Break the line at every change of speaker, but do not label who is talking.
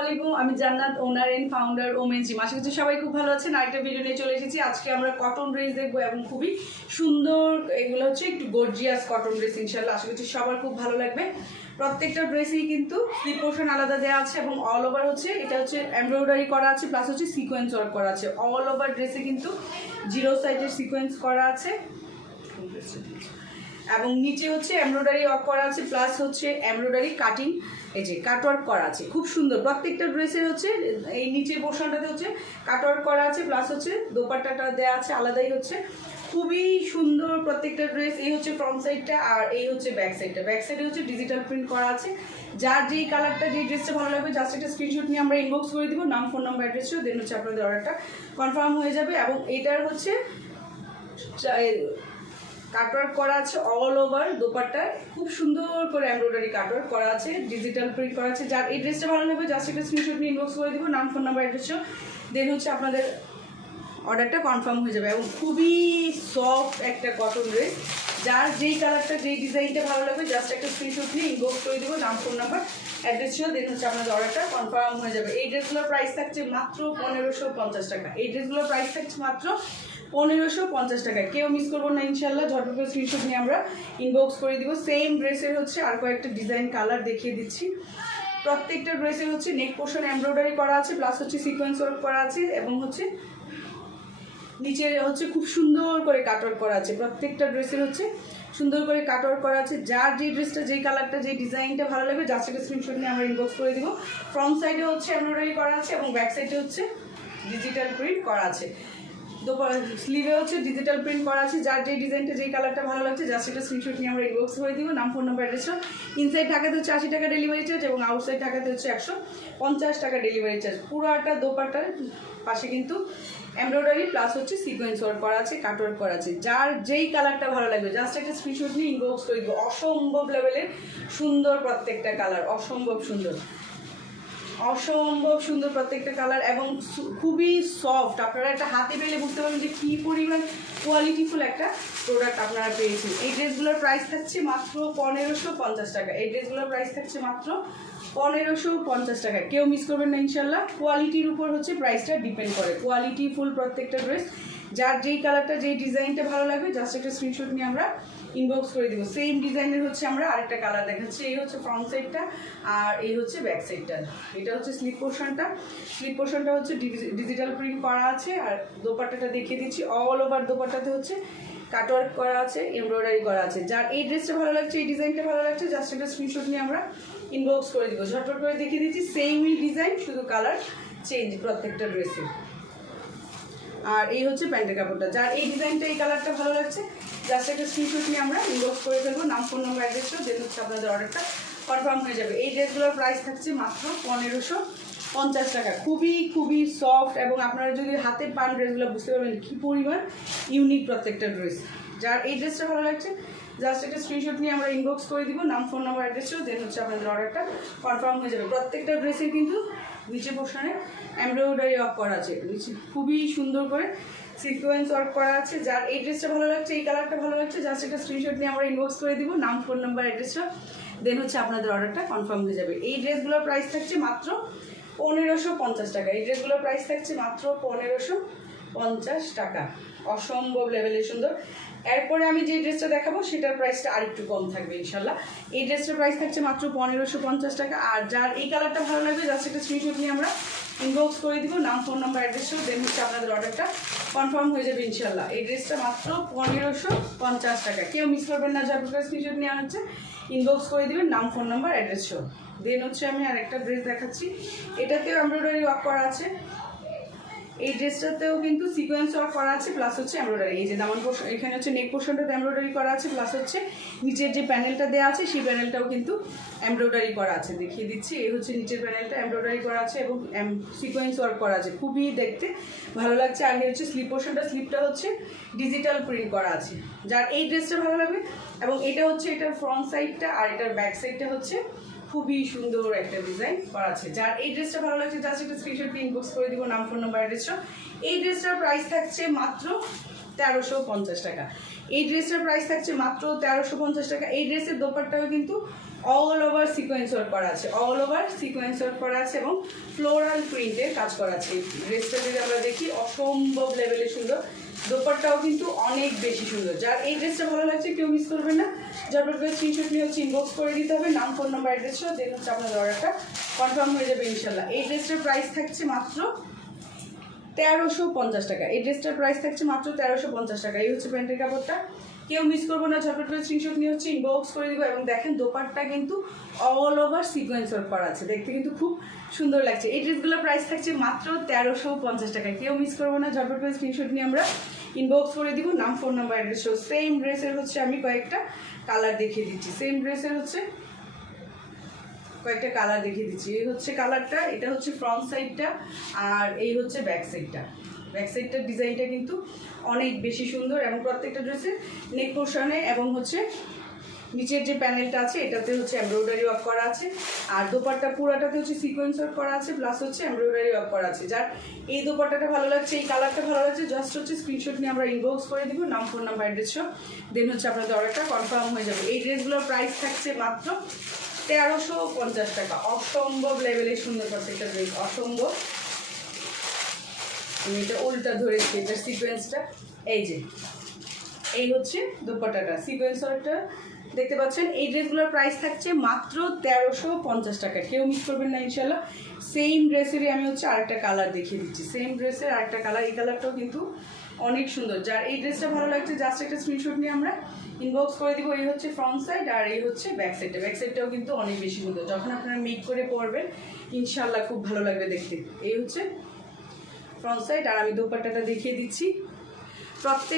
আলাইকুম, আমি Jannat owner and founder women gym আশা করছি সবাই খুব ভালো আছেন? আরেকটা ভিডিও নিয়ে চলে এসেছি। আজকে আমরা কটন ড্রেস দেখব এবং খুবই সুন্দর, এগুলো হচ্ছে একটু গর্জিয়াস কটন ড্রেস ইনশাল্লাহ আশা করছি সবার খুব ভালো লাগবে। প্রত্যেকটা ড্রেসেই কিন্তু স্লিপ আলাদা দেওয়া আছে এবং অল ওভার হচ্ছে, এটা হচ্ছে এমব্রয়ডারি করা আছে প্লাস হচ্ছে সিকোয়েন্স ওয়ার্ক করা আছে। অল ওভার ড্রেসে কিন্তু জিরো সাইজের সিকোয়েন্স করা আছে। এবং নিচে হচ্ছে এমব্রয়ডারি ওয়ার্ক করা আছে, প্লাস হচ্ছে এমব্রয়ডারি কাটিং, এই যে কাটওয়ার্ক করা আছে, খুব সুন্দর। প্রত্যেকটা ড্রেসের হচ্ছে, এই নিচের পোর্শনটাতে হচ্ছে কাটওয়ার্ক করা আছে, প্লাস হচ্ছে দোপাট্টাটা দেওয়া আছে, আলাদাই হচ্ছে। খুবই সুন্দর প্রত্যেকটা ড্রেস, এই হচ্ছে ফ্রন্ট সাইডটা আর এই হচ্ছে ব্যাক সাইডটা ব্যাক সাইডে হচ্ছে ডিজিটাল প্রিন্ট করা আছে। যার যেই কালারটা যেই ড্রেসটা ভালো লাগবে জাস্ট একটা স্ক্রিনশট নিয়ে আমরা ইনবক্স করে দিব, নাম ফোন নাম্বার অ্যাড্রেসও দেন হচ্ছে আপনাদের অর্ডারটা কনফার্ম হয়ে যাবে। এবং এটার হচ্ছে কাটওয়ার্ক করা আছে অল ওভার দোপাট্টায় খুব সুন্দর করে এমব্রয়ডারি কাটওয়ার্ক করা আছে ডিজিটাল প্রিন্ট করা আছে। যার এই ড্রেসটা ভালো লাগবে জাস্ট একটা স্ক্রিনশট নিয়ে ইনবক্স করে দিব, নাম ফোন নাম্বার অ্যাড্রেসও দেন হচ্ছে আপনাদের অর্ডারটা কনফার্ম হয়ে যাবে। এবং খুবই সফট একটা কটন ড্রেস যার যেই কালারটা যেই ডিজাইনটা ভালো লাগবে জাস্ট একটা স্ক্রিনশট নিয়ে ইনবক্স করে দিব, নাম ফোন নাম্বার অ্যাড্রেস ছিল দেন হচ্ছে আপনাদের অর্ডারটা কনফার্ম হয়ে যাবে। এই ড্রেসগুলোর প্রাইস থাকছে মাত্র পনেরোশো পঞ্চাশ টাকা। এই ড্রেসগুলোর প্রাইস থাকছে মাত্র পনেরোশো পঞ্চাশ টাকা কেউ মিস করব না, ইনশাল্লাহ। ঝটপট করে স্ক্রিনশট নিয়ে আমরা ইনবক্স করে দিব। সেম ড্রেসের হচ্ছে আর কয়েকটা ডিজাইন কালার দেখিয়ে দিচ্ছি। প্রত্যেকটা ড্রেসের হচ্ছে নেক পোর্শন এমব্রয়ডারি করা আছে প্লাস হচ্ছে সিকোয়েন্স ওয়ার্ক করা আছে, এবং হচ্ছে নিচে হচ্ছে খুব সুন্দর করে কাটওয়ার্ক করা আছে। প্রত্যেকটা ড্রেসের হচ্ছে সুন্দর করে কাটওয়ার্ক করা আছে। যার যে ড্রেসটা যেই কালারটা যেই ডিজাইনটা ভালো লাগবে যার সেটা স্ক্রিনশট নিয়ে আমরা ইনবক্স করে দিব। ফ্রন্ট সাইডে হচ্ছে এমব্রয়ডারি করা আছে, এবং ব্যাক সাইডে হচ্ছে ডিজিটাল প্রিন্ট করা আছে। স্লিভে হচ্ছে ডিজিটাল প্রিন্ট করা আছে। যার যে ডিজাইনটা যেই কালারটা ভালো লাগছে যার সেটা স্ক্রিনশট নিয়ে আমরা ইনবক্স করে দিব। নাম ফোন নাম্বার অ্যাড্রেসটা ইনসাইড ঢাকাতে হচ্ছে আশি টাকা ডেলিভারি চার্জ এবং আউটসাইড ঢাকাতে হচ্ছে একশো পঞ্চাশ টাকা ডেলিভারি চার্জ পুরোটা দোপাটার পাশে কিন্তু এমব্রয়ডারি প্লাস হচ্ছে সিকোয়েন্স ওয়ার্ক করা আছে কাটওয়ার্ক করা আছে। যার যেই কালারটা ভালো লাগবে জাস্ট একটা স্ক্রিনশট নিয়ে ইনবক্স করে দিব। অসম্ভব লেভেলের সুন্দর প্রত্যেকটা কালার অসম্ভব সুন্দর। অসম্ভব সুন্দর প্রত্যেকটা কালার এবং খুবই সফট আপনারা একটা হাতে পেলে বুঝতে পারবেন যে কী পরিমাণ কোয়ালিটিফুল একটা প্রোডাক্ট আপনারা পেয়েছেন। এই ড্রেসগুলোর প্রাইস থাকছে মাত্র পনেরোশো পঞ্চাশ টাকা। এই ড্রেসগুলোর প্রাইস থাকছে মাত্র পনেরোশো পঞ্চাশ টাকা। কেউ মিস করবেন না ইনশাল্লাহ কোয়ালিটির উপর হচ্ছে প্রাইসটা ডিপেন্ড করে। কোয়ালিটি ফুল প্রত্যেকটা ড্রেস যার যেই কালারটা যেই ডিজাইনটা ভালো লাগবে জাস্ট একটা স্ক্রিনশট নিয়ে আমরা ইনবক্স করে দিব। সেম ডিজাইনের হচ্ছে আমরা, আরেকটা কালার দেখাচ্ছি। এই হচ্ছে ফ্রন্ট সাইডটা আর এই হচ্ছে ব্যাক সাইডটা এটা হচ্ছে স্লিপ পোর্শনটা স্লিপ পোর্শনটা হচ্ছে ডিজিটাল প্রিন্ট করা আছে আর দোপাট্টাটা দেখিয়ে দিচ্ছি। অল ওভার দোপাট্টাতে হচ্ছে কাটওয়ার্ক করা আছে এমব্রয়ডারি করা আছে। যার এই ড্রেসটা ভালো লাগছে, এই ডিজাইনটা ভালো লাগছে জাস্ট একটা স্ক্রিনশট নিয়ে আমরা ইনবক্স করে দিব। ঝটপট করে দেখিয়ে দিচ্ছি সেমই ডিজাইন শুধু কালার চেঞ্জ প্রত্যেকটা ড্রেসে আর এই হচ্ছে প্যান্টের কাপড়টা। যার এই ডিজাইনটা এই কালারটা ভালো লাগছে যার সাথে স্ক্রিনশট নিয়ে আমরা ইনবক্স করে ফেলব, নাম ফোন নম্বর অ্যাড্রেসটা দেন হচ্ছে আপনাদের অর্ডারটা কনফার্ম হয়ে যাবে। এই ড্রেসগুলোর প্রাইস থাকছে মাত্র পনেরোশো পঞ্চাশ টাকা। খুবই খুবই সফট এবং আপনারা যদি হাতে পান ড্রেসগুলো বুঝতে পারবেন কী পরিমাণ ইউনিক প্রত্যেকটা ড্রেস যার এই ড্রেসটা ভালো লাগছে জাস্ট একটা স্ক্রিনশট নিয়ে আমরা ইনবক্স করে দিব, নাম ফোন নাম্বার অ্যাড্রেসটাও দেন হচ্ছে আপনাদের অর্ডারটা কনফার্ম হয়ে যাবে। প্রত্যেকটা ড্রেসের কিন্তু নিচে পোর্শনে এমব্রয়ডারি ওয়ার্ক করা আছে। নিচে খুবই সুন্দর করে সিকোয়েন্স ওয়ার্ক করা আছে। যার এই ড্রেসটা ভালো লাগছে, এই কালারটা ভালো লাগছে জাস্ট একটা স্ক্রিনশট নিয়ে আমরা ইনবক্স করে দিব, নাম ফোন নাম্বার অ্যাড্রেসটা দেন হচ্ছে আপনাদের অর্ডারটা কনফার্ম হয়ে যাবে। এই ড্রেসগুলোর প্রাইস থাকছে মাত্র পনেরোশো পঞ্চাশ টাকা। এই ড্রেসগুলোর প্রাইস থাকছে মাত্র পনেরোশো পঞ্চাশ টাকা। অসম্ভব লেভেলের সুন্দর। এরপরে আমি যে ড্রেসটা দেখাবো, সেটার প্রাইসটা আরেকটু কম থাকবে ইনশাল্লাহ এই ড্রেসটার প্রাইস থাকছে মাত্র পনেরোশো পঞ্চাশ টাকা। আর যার এই কালারটা ভালো লাগবে জাস্ট একটা স্ক্রিনশট নিয়ে আমরা ইনবক্স করে দিব, নাম ফোন নাম্বার অ্যাড্রেসটাও দেন হচ্ছে আপনাদের অর্ডারটা কনফার্ম হয়ে যাবে ইনশাল্লাহ এই ড্রেসটা মাত্র পনেরোশো পঞ্চাশ টাকা। কেউ মিস করবেন না, যার প্রকার স্ক্রিনশট নেওয়া হচ্ছে ইনবক্স করে দিবেন, নাম ফোন নাম্বার অ্যাড্রেসও দেন হচ্ছে আমি আরেকটা ড্রেস দেখাচ্ছি। এটাতেও এমব্রয়ডারি ওয়ার্ক করা আছে। এই ড্রেসটাতেও কিন্তু সিকোয়েন্স ওয়ার্ক করা আছে প্লাস হচ্ছে এমব্রয়ডারি এই যে দামান পোর্শন এখানে হচ্ছে নেক পোর্শনটাতে এমব্রয়ডারি করা আছে প্লাস হচ্ছে নিচের যে প্যানেলটা দেওয়া আছে, সেই প্যানেলটাও কিন্তু এমব্রয়ডারি করা আছে। দেখিয়ে দিচ্ছি, এই হচ্ছে নিচের প্যানেলটা এমব্রয়ডারি করা আছে এবং সিকোয়েন্স ওয়ার্ক করা আছে। খুবই দেখতে ভালো লাগছে। আর হচ্ছে স্লিপ পোর্শনটা স্লিপটা হচ্ছে ডিজিটাল প্রিন্ট করা আছে। যার এই ড্রেসটা ভালো লাগবে, এবং এটা হচ্ছে এটার ফ্রন্ট সাইডটা আর এটার ব্যাক সাইডটা হচ্ছে খুবই সুন্দর একটা ডিজাইন করা আছে। যার এই ড্রেসটা ভালো লাগছে জাস্ট একটা স্ক্রিনশট ইনবক্স করে দিব, নাম ফোন নাম্বার অ্যাড্রেসটা এই ড্রেসটার প্রাইস থাকছে মাত্র তেরোশো পঞ্চাশ টাকা। এই ড্রেসটার প্রাইস থাকছে মাত্র তেরোশো পঞ্চাশ টাকা। এই ড্রেসের দোপারটাও কিন্তু অল ওভার সিকোয়েন্স ওয়ার্ক করা আছে। অল ওভার সিকোয়েন্স ওয়ার্ক করা আছে এবং ফ্লোরাল প্রিন্টের কাজ করা আছে। ড্রেসটা যদি আমরা দেখি, অসম্ভব লেভেলে সুন্দর। দোপারটাও কিন্তু অনেক বেশি সুন্দর। যার এই ড্রেসটা ভালো লাগছে কেউ মিস করবেন না। যার করে স্ক্রিনশট নিয়ে হচ্ছে ইনবক্স করে দিতে হবে। নাম ফোন নাম্বার অ্যাড্রেস সহ দেন হচ্ছে আপনার অর্ডারটা কনফার্ম হয়ে যাবে ইনশাল্লাহ এই ড্রেসটার প্রাইস থাকছে মাত্র তেরোশো পঞ্চাশ টাকা। এই ড্রেসটার প্রাইস থাকছে মাত্র তেরোশো পঞ্চাশ টাকা। এই হচ্ছে প্যান্টের কাপড়টা। কেউ মিস করব না, ঝটপট করে স্ক্রিনশট নিয়ে হচ্ছে ইনবক্স করে দেবো এবং দেখেন দোপাট্টা কিন্তু অল ওভার সিকোয়েন্স ওয়ার্ক করা আছে। দেখতে কিন্তু খুব সুন্দর লাগছে। এই ড্রেসগুলোর প্রাইস থাকছে মাত্র তেরোশো পঞ্চাশ টাকা। কেউ মিস করব না, ঝটপট করে স্ক্রিনশট নিয়ে আমরা ইনবক্স করে দিব। নাম ফোন নাম্বার অ্যাড্রেস সেম ড্রেসের হচ্ছে আমি কয়েকটা কালার দেখিয়ে দিচ্ছি। সেম ড্রেসের হচ্ছে কয়েকটা কালার দেখিয়ে দিচ্ছি। এই হচ্ছে কালারটা এটা হচ্ছে ফ্রন্ট সাইডটা আর এই হচ্ছে ব্যাক সাইডটা ব্যাক সাইডটার ডিজাইনটা কিন্তু অনেক বেশি সুন্দর এবং প্রত্যেকটা ড্রেসে নেক পোর্শনে এবং হচ্ছে নিচের যে প্যানেলটা আছে, এটাতে হচ্ছে এমব্রয়ডারি ওয়ার্ক করা আছে। আর দোপাট্টা পুরাটাতে হচ্ছে সিকোয়েন্স ওয়ার্ক করা আছে প্লাস হচ্ছে এমব্রয়ডারি ওয়ার্ক করা আছে। যার এই দোপাট্টাটা ভালো লাগছে, এই কালারটা ভালো লাগছে জাস্ট হচ্ছে স্ক্রিনশট নিয়ে আমরা ইনবক্স করে দিব, নাম ফোন নাম্বার অ্যাড্রেস দেন হচ্ছে আপনাদের অর্ডারটা কনফার্ম হয়ে যাবে। এই ড্রেসগুলোর প্রাইস থাকছে মাত্র তেরোশো পঞ্চাশ টাকা। অসম্ভব লেভেলের সুন্দর প্রত্যেকটা ড্রেস অসম্ভব। আমি এটা উল্টা ধরেছি, এটা সিকোয়েন্সটা এই যে, এই হচ্ছে দুপাটাটা সিকোয়েন্স ওয়ার্কটা দেখতে পাচ্ছেন, এই ড্রেসগুলোর প্রাইস থাকছে মাত্র তেরোশো পঞ্চাশ টাকা। কেউ মিস করবেন না ইনশাল্লাহ সেম ড্রেসেরই আমি হচ্ছে আরেকটা কালার দেখিয়ে দিচ্ছি। সেম ড্রেসের আরেকটা কালার এই কালারটাও কিন্তু অনেক সুন্দর। যার এই ড্রেসটা ভালো লাগছে জাস্ট একটা স্ক্রিনশট নিয়ে আমরা ইনবক্স করে দিব, এই হচ্ছে ফ্রন্ট সাইড আর এই হচ্ছে ব্যাক সাইডটা ব্যাক সাইডটাও কিন্তু অনেক বেশি সুন্দর। যখন আপনারা মেক করে পরবেন ইনশাল্লাহ খুব ভালো লাগবে দেখতে। এই হচ্ছে ফ্রন্ট সাইড আর আমি দুপাট্টাটা দেখিয়ে দিচ্ছি। প্রত্যেক